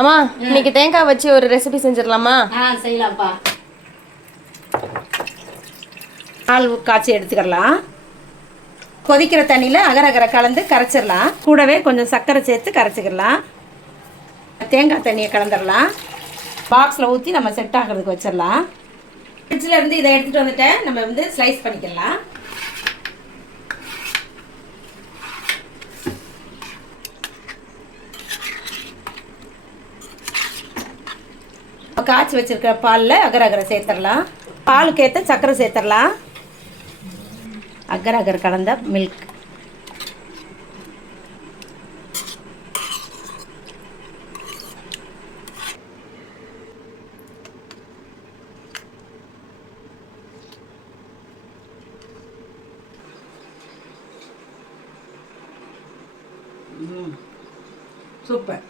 அம்மா இன்னைக்கு தேங்காய் வச்சு ஒரு ரெசிபி செஞ்சிடலாமா? செய்யலாம்ப்பா. பால் காய்ச்சி எடுத்துக்கலாம். கொதிக்கிற தண்ணியில் அகரகரை கலந்து கரைச்சிடலாம். கூடவே கொஞ்சம் சர்க்கரை சேர்த்து கரைச்சிக்கலாம். தேங்காய் தண்ணியை கலந்துடலாம். பாக்ஸில் ஊற்றி நம்ம செட் ஆகிறதுக்கு வச்சிடலாம். ஃப்ரிட்ஜில் இருந்து இதை எடுத்துகிட்டு வந்துட்டேன். நம்ம வந்து ஸ்லைஸ் பண்ணிக்கலாம். காய்ச்சி வச்சிருக்கிற பாலில் அகரகரை சேர்த்துடலாம். பாலுக்கு ஏற்ற சர்க்கரை சேர்த்துடலாம். அகரகர் கலந்த மில்க். சூப்பர்.